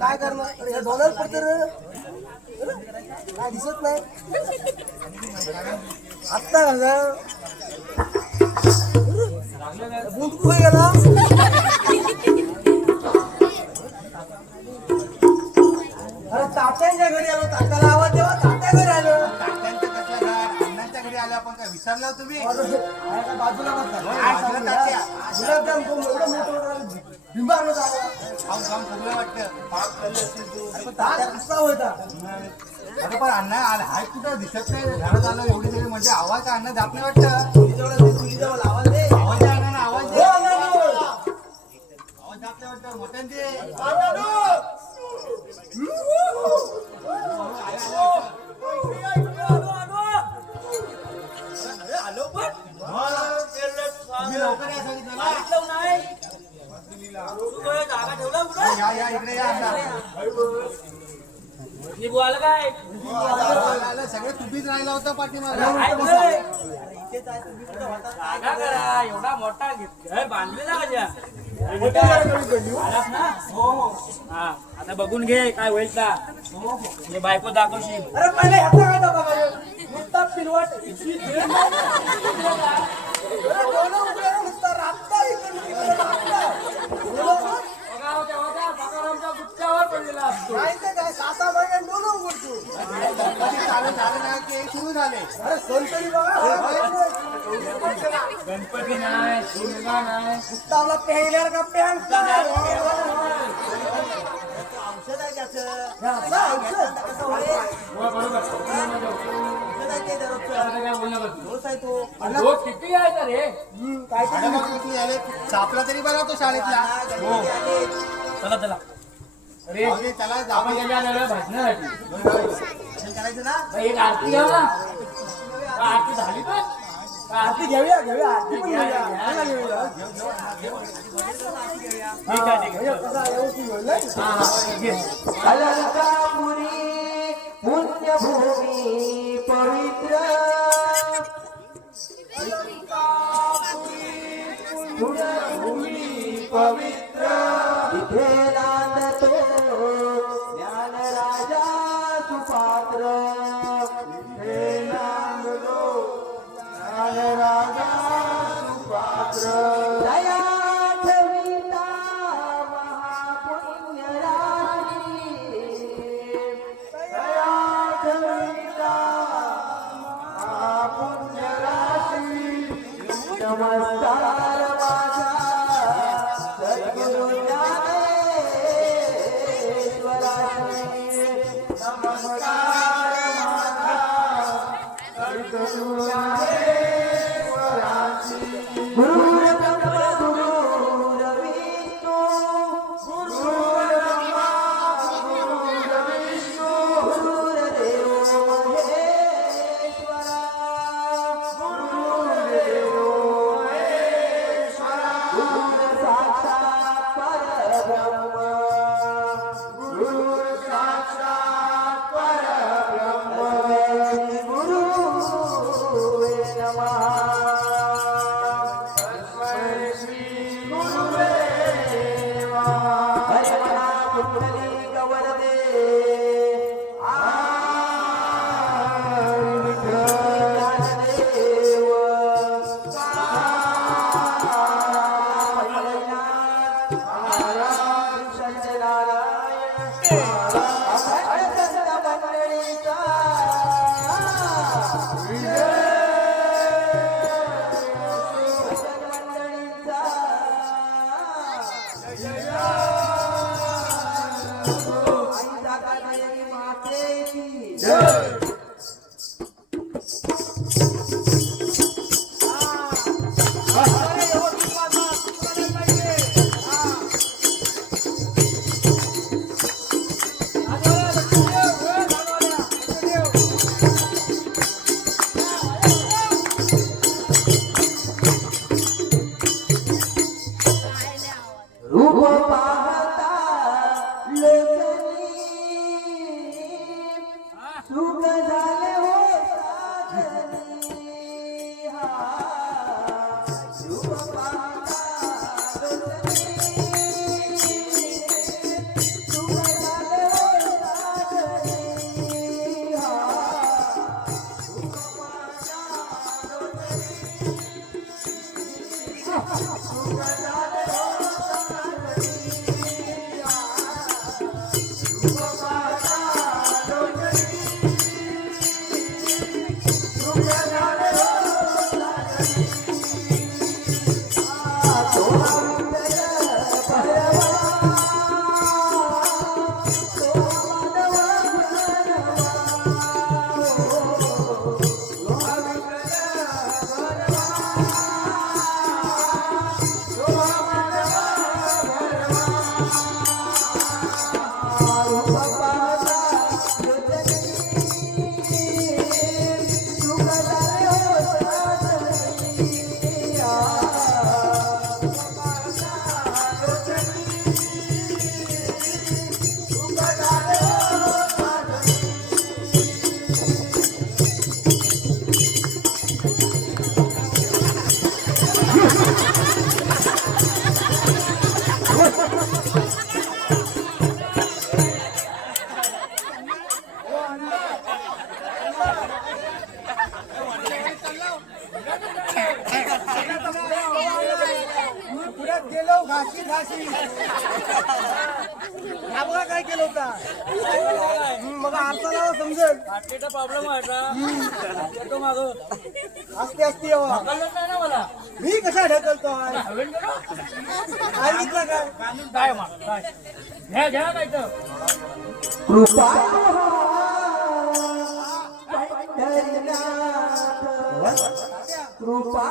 काय करणार हे डॉलर पडते काय दिसत नाही आत्ता घाला बूट कुठे गेला अरे तात्यांच्या घरी आलो तात्याला पाक खाल्ले असतील तू. अरे पण तात्या कसा होता. अरे पण अण्णा हाय कुठं? दिसत नाही. घरात आलं एवढी तरी म्हणजे आवाज अण्णा जात नाही वाटतं. तुझ्याजवळ आवाज दे आवाज अण्णा आवाज हो, दे अण्णांनो. आवाज जात नाही वाटतं. मोठ्यानं बघून घे काय होईल का बायको दाखवशील अरे पहिले ह्याचा काय दाबा? नुसता डोलं नुसता राबता तिकडे राबता. डोलं उघड. नाही काय डोलं उघडतो नाही अरे बघा. गणपती नाही शिमगा नाही आपला पेहल्यावर का पॅन्ट औषध किती आहे तर रे काय सापला तरी बघा तो शाळेतला हो चला चला अरे चला त्याला आपण त्याच्या भाजण्यासाठी करायचं ना एक आरती घ्या ना आरती झाली पण. का आरती आरती घेऊया घेऊया आरती पण घेऊया घेऊया. घेऊया, घेऊया. ठीक आहे ठीक आहे म्हणजे कसा व्यवस्थित होईल नाही? कृपा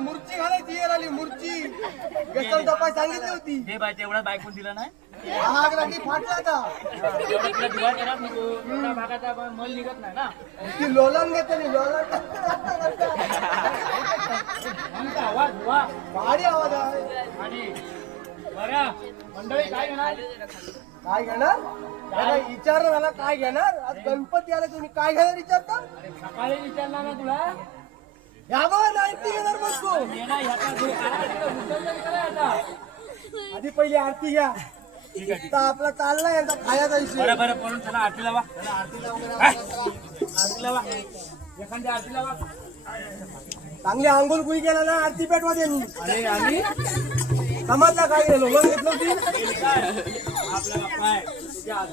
मूर्ची घालायची येईल आली मूर्ची व्यसन तपाय सांगितली होती ते बाय तेवढा बायकून दिला नाही आग राखी फाटला आता भागाचा मल निघत नाही ना ती लोलन घेतली लोलन आवाज भारी आवाज. आहे आणि बरं मंडळी काय घेणार? काय घेणार? त्याला विचार मला काय घेणार? आज गणपती आला तुम्ही काय घेणार विचारता? सकाळी विचारला ना तुला? या बघा घेणार येणार ह्याचा काढा करा आधी पहिली आरती घ्या. आपला चाललाय यांचा खायचा विषय बरं बरं पळून चला आरती लावा. काय? आरती लावा. एखाद्या आरती लावा. चांगली आंघोळ कुई केला ना आरती पेटवा त्यांनी अरे आम्ही समजला काय गेलो लोन घेतलं होती? आपला बाप्पा आहे तुझी आरती पकडला कधी पकडायची ना काय? का?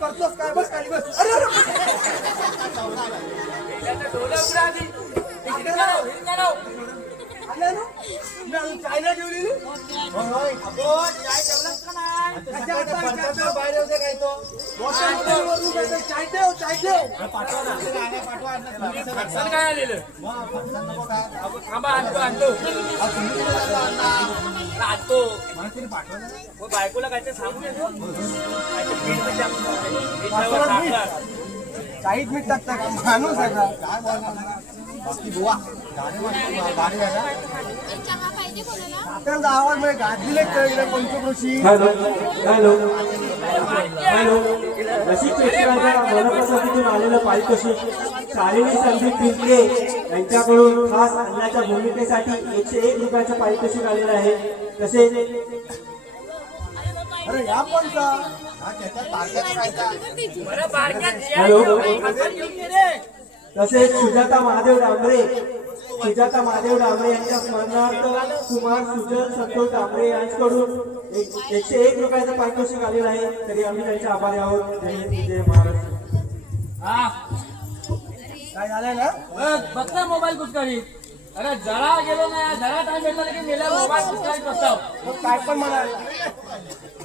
करतोस काय? बस खाली बस. अरे अरे. डोला उघडा आधी. हिंड काढव, हिंड काढव. आल्या ना? मी अजून चायना ठेवलेली. अबो, चाय जेवलास का नाही? अच्छा, अच्छा, अच्छा, अच्छा. बाहेर येऊ दे काय तो. वॉटर बॉटलवरून काय ते चाय ठेव चाय ठेव. फरसाण काय आलेलं? अबो, थांबा आणतो आणतो. आणतो मग बायकोला काहीतरी काहीच मीठ टाकता का माणूस आहे का? काय त्यांचा आवाज म्हणजे गाजलेले कळले पंचक्रोशी. हॅलो हॅलो रसिक प्रेक्षकांच्या मनपसंतीतून आलेलं पारितोषिक शालिनी संदीप पिंपळे यांच्याकडून खास अन्नाच्या भूमिकेसाठी एकशे एक रुपयाचं पारितोषिक आलेलं आहे. तसेच अरे या कोणता. तसेच सुजाता महादेव डांबरे. सुजाता महादेव डांबरे यांच्या स्मरणार्थ कुमार सुजल संतोष डांबरे यांच्याकडून एक- एकशे एक रुपयाचं पारितोषिक आलेलं आहे. तरी आम्ही त्यांचे आभारी आहोत. जय हिंद, जय महाराष्ट्र. हा. काय झालंय ना? बघ बघ ना मोबाईल कुठकारीत अरे जरा गेलो ना जरा टाइम भेटला की मेला मोबाईल कुठकारीत बसताव. मग काय पण म्हणा.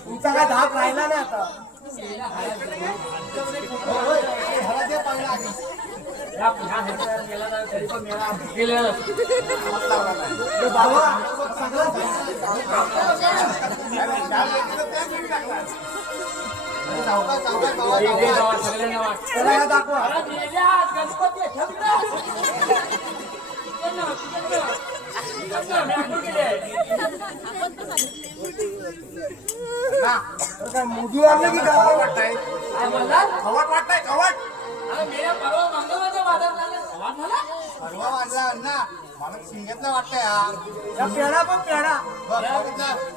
तुमचा काय धाक राहिला नाही आता? बाबा सगळं दाखवा. गणपती आहे, ठेव ना. तिकडनं, तिकडनं. तिकडनं, मी आठवण केली आहे. तर काय मोदी आणलं की गावाला वाटतंय? खवट वाटतंय खवट. परवा वाजला अण्णा मला शिंगेतला हा पण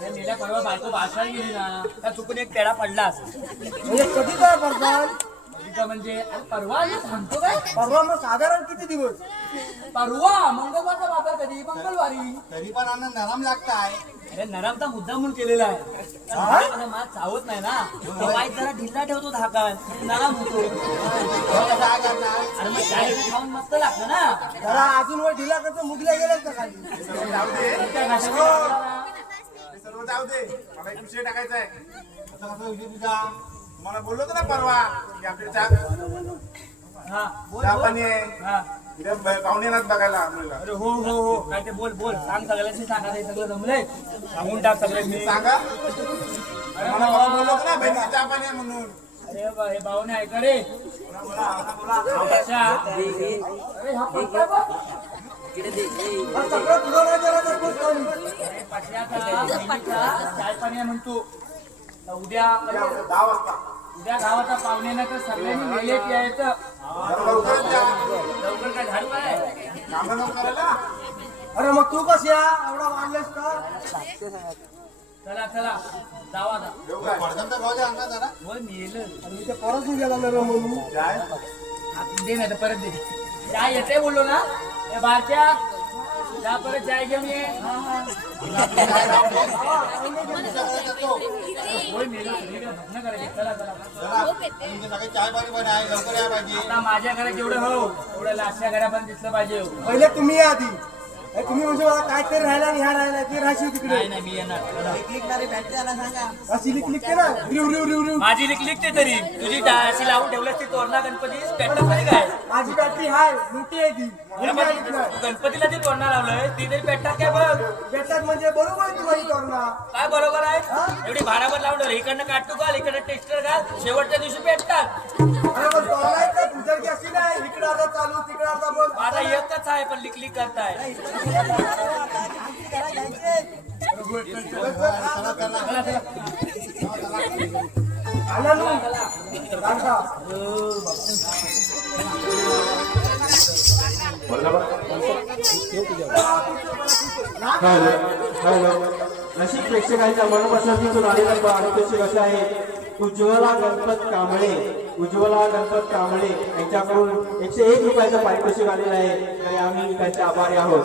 मेल्या परवा बायको भाषण गेली ना. त्या चुकून एक पेढा पडलास म्हणजे कधी काय करतात तिथं म्हणजे अरे परवा सांगतो काय? परवा मग साधारण किती दिवस? परवा मंगळवारचा बाजार कधी? मंगळवारी. तरी पण अन्न नरम लागताय. अरे नरमचा मुद्दा म्हणून केलेला आहे. अरे मात चावत नाही ना. तो वाईट जरा ढिल्ला ठेवतो धाकान नरम होतो. काय करणार अरे मग चाय बी खाऊन मस्त लागतं ना. जरा अजून वर ढिला करतो मुगल्या गेलेत का खाली? जाऊ दे त्या घासाला लागला ते सर्व जाऊ दे. मला एक विषय टाकायचा आहे. आता कसं विषय तुझा? मला बोललो होतं ना परवा की आपल्या चहा ना. हा हा. पाहुणे बघायला अरे हो हो हो. काय ते बोल बोल. सांग सगळ्यांशी सांगा ते सगळं जमलंय सांगून टाक सगळ्यांनी सांगा. अरे मला बोललो ना चहा पाणी म्हणून? अरे बा- हे भाऊने ऐका रे. हा. हा सगळं. अरे चाय पाणी म्हणतो. उद्या दहा वाजता. उद्या गावाचा पाहुण्यानं तर सगळ्यांनी यायचं लवकरच या लवकर काय झाडू काय अरे मग तू कशी या एवढा वाढलेस का चला चला. जावा आता. काय होय मी ते परत नाही गेला ना रे म्हणून. काय आता दे नाही तर परत दे. चाय येते बोललो ना? ए बारच्या जा परत चाय घेऊन ये. माझ्या घरात जेवढं हो तेवढं लास्टच्या घरा पण दिसलं पाहिजे हो. पहिले तुम्ही या आधी. तुम्ही म्हणजे मला काय तरी राहिला आणि ह्या राहिला ते राहशील तिकडे. नाही नाही मी येणार. अशी लिखते ना. रिव रिव रिव रिव. माझी लिख लिखते तरी. तुझी अशी लावून ठेवलंस ती तोरणा गणपती पेटत नाही काय? माझी बॅटरी हाय मोठी आहे ती आहे गणपतीला ती तोरणा लावलंय ती तरी पेटतात काय बघ. भेटतात म्हणजे बरोबर आहे तुम्हाला तोरणा. काय बरोबर आहे? एवढी भाडाभर लावून ठेवलं. इकडनं काटू घाल इकडनं टेक्स्टर घाल. शेवटच्या दिवशी पेटतात अरे पण तोरणा आहे का? तुझ्या अशी नाही. इकडे आता चालू तिकडे आता बोल माझा एकच आहे पण लिक लिक करताय आला ना? काका. नशीब प्रेक्षकांच्या मनपसंतीतून आलेला पारितोषिक असं आहे उज्ज्वला गणपत कांबळे उज्ज्वला गणपत कांबळे यांच्याकडून एकशे एक रुपयाचं पारितोषिक आलेलं आहे. तरी आम्ही त्यांचे आभारी आहोत.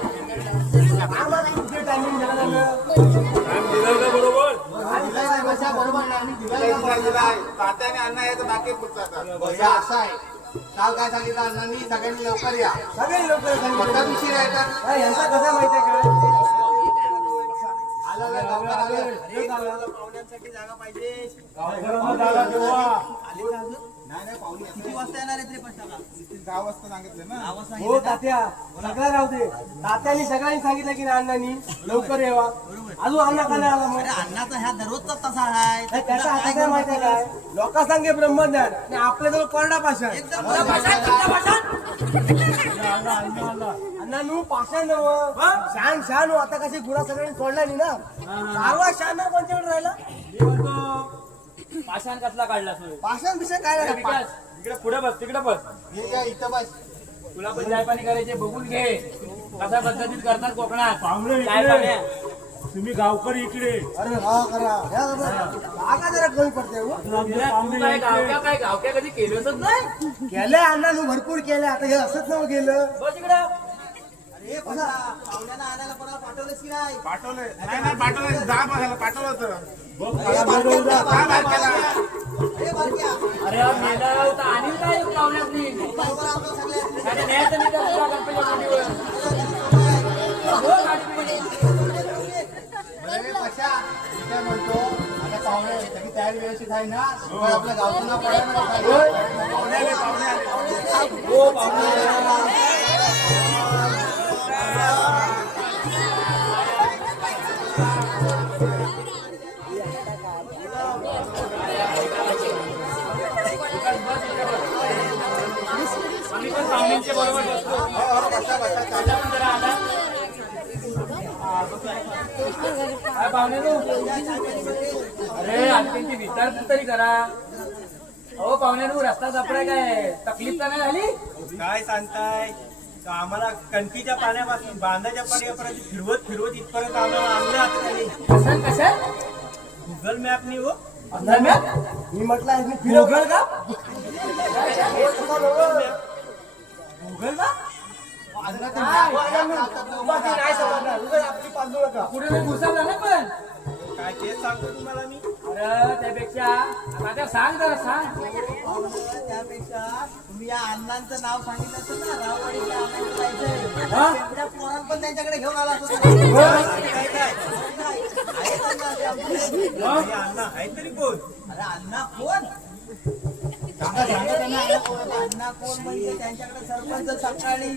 तात्याने अन्न आहे तर बाकी पुढचा आता. बसा, असं आहे काल काय सांगितलं अण्णांनी सगळ्यांनी लवकर या सगळे लोक कोणत्या दिवशी राहतात यांचा कसा का आलं लवकर आलं. पाहुण्यांसाठी जागा पाहिजे दहा वाजता सांगितलं ना. हो तात्या. सगळं राहू दे. तात्यानी सगळ्यांनी सांगितलं की अण्णांनी लवकर यावा. अजून अण्णा का नाही आला मग? अण्णाचा ह्या दररोजचा तसा आहे. नाही, त्याचा काय माहितीये काय लोक सांगे ब्रह्मज्ञान. आणि आपल्याजवळ कोरडा पाषाण. अण्णा नू पाषाण नव. शान शान हो, आता कशी गुरा सगळ्यांनी सोडला नाही ना? सारवा शान कोणच्याकडे राहिला? पाषाण कसला काढला सोय पाषाण विषय काय विकास. इकडे पुढे बस तिकडे बस. हे या इथं बस? तुला पण चाय पाणी करायचे बघून घे. कशा पद्धतीत करतात कोकणात. तुम्ही गावकरी इकडे. अरे हा करा ह्या करा. जागा जरा कमी पडते हो. तू काय गावक्या काय गावक्या कधी केलंच नाही? केलंय अण्णा नू भरपूर केलंय. आता हे असंच नव गेलं. बस इकडं. हे बघा पाहुण्यांना आणायला पाठवलंस की नाही? पाठवलंय. नाही नाही पाठवलंय. दहा वाजायला पाठवलं होतं हे अरे हा मेला होता. आणि काय बरोबर आमचं सगळे काय न्यायचं का तुला गणपतीच्या पाठीवर? हो. अरे मी काय म्हणतो पाहुणे सगळी तयारी व्यवस्थित आहे ना? आपल्या गावचं नाव पडायला नको खाली. पाहुण्यांच्या बरोबर बसतो अरे आणखी ती विचारपूस तरी करा हो पाहुणे तू रस्ता जपलाय काय तकलीफ तर नाही झाली काय सांगताय आम्हाला कणकीच्या पाण्यापासून बांधाच्या पाण्यापर्यंत फिरवत फिरवत इथपर्यंत आम्हाला आणलं आता त्यांनी कशात कशात? गुगल मॅपनी हो. अंधारम्यात मी म्हटलं गुगल का? नाही समजणार उगाच आपली पुढे नाही घुसावला ना पण काय तेच सांगतो तुम्हाला मी अरे त्यापेक्षा आता त्या सांग जरा सांग त्यापेक्षा तुम्ही या अण्णांचं नाव सांगितलं असेल ना राववाडीच्या अण्णांचं जायचंय हा? तेवढ्या पोरांना पण त्यांच्याकडे घेऊन आला असतो काय काय अण्णा. हे आहे तरी कोण अरे अण्णा कोण त्यांच्याकडे सरपंच सकाळी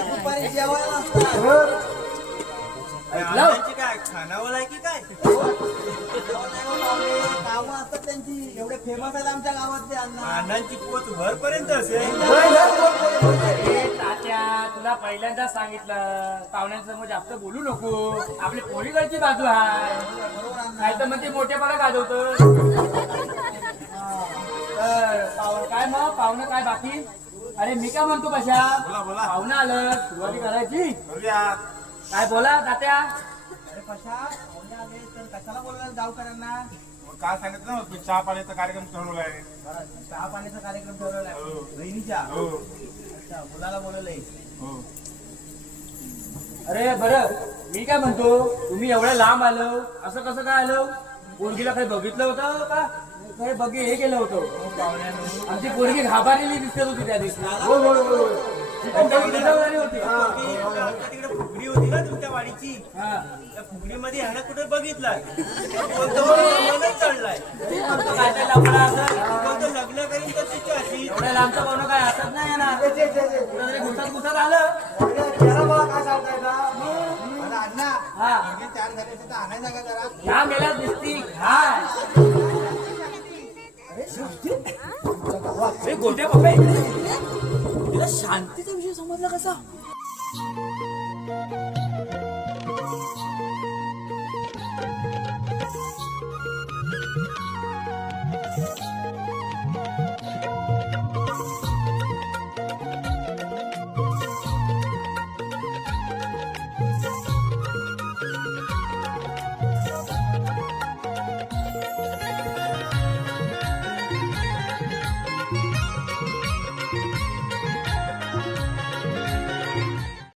दुपारी जेवायला असतात काय खानावळ आहे की काय कामं असतात त्यांची एवढे फेमस आहेत आमच्या गावातले अण्णा अण्णांची पोच भरपर्यंत असेल तात्या तुला पहिल्यांदा सांगितलं पाहुण्यांसमोर जास्त बोलू नको आपली पोरीकडची बाजू आहे नाही तर मग ते मोठेपणा गाजवतो तर पाहुण काय मग? पाहुणं काय बाकी? अरे मी काय म्हणतो कशा? बोला, बोला. पाहुणं आलं. सुरुवाती करायची? करूया. काय बोला तात्या? अरे कशा? पाहुणे आले. तर कशाला बोलणार गावकऱ्यांना? मग काय सांगितलं? ना, मी चहा पाण्याचा कार्यक्रम ठरवलाय बरं, चहा पाण्याचा कार्यक्रम ठरवलाय हो. बहिणीच्या हो. अच्छा मुलाला बोलवलंय. हो. अरे बरं. मी काय म्हणतो? तुम्ही एवढं लांब आलो. असं कसं काय आलं? पोरगीला काही बघितलं होतं का? काही बघी हे केलं होतं. आमची पोरगी घाबरलेली दिसत होती त्या दिवशी. हो हो हो हो. तिकडे फुगडी होती ना तुमच्या वाडीची. हा. त्या फुगडीमध्ये ह्यानं कुठे चढलाय. काय काय लफडा असं. बोलतो लग्न करीन तर तिची अशी एवढ्या लांबचं पाहुणं काय असत नाही ना घुसत घुसत आलं. का? हा. तयार झाली तर आणायला जागा जरा. ह्या मेल्यात दिसती. हाय अरे गोट्या बापे तुला शांतीचा विषय समजला कसा?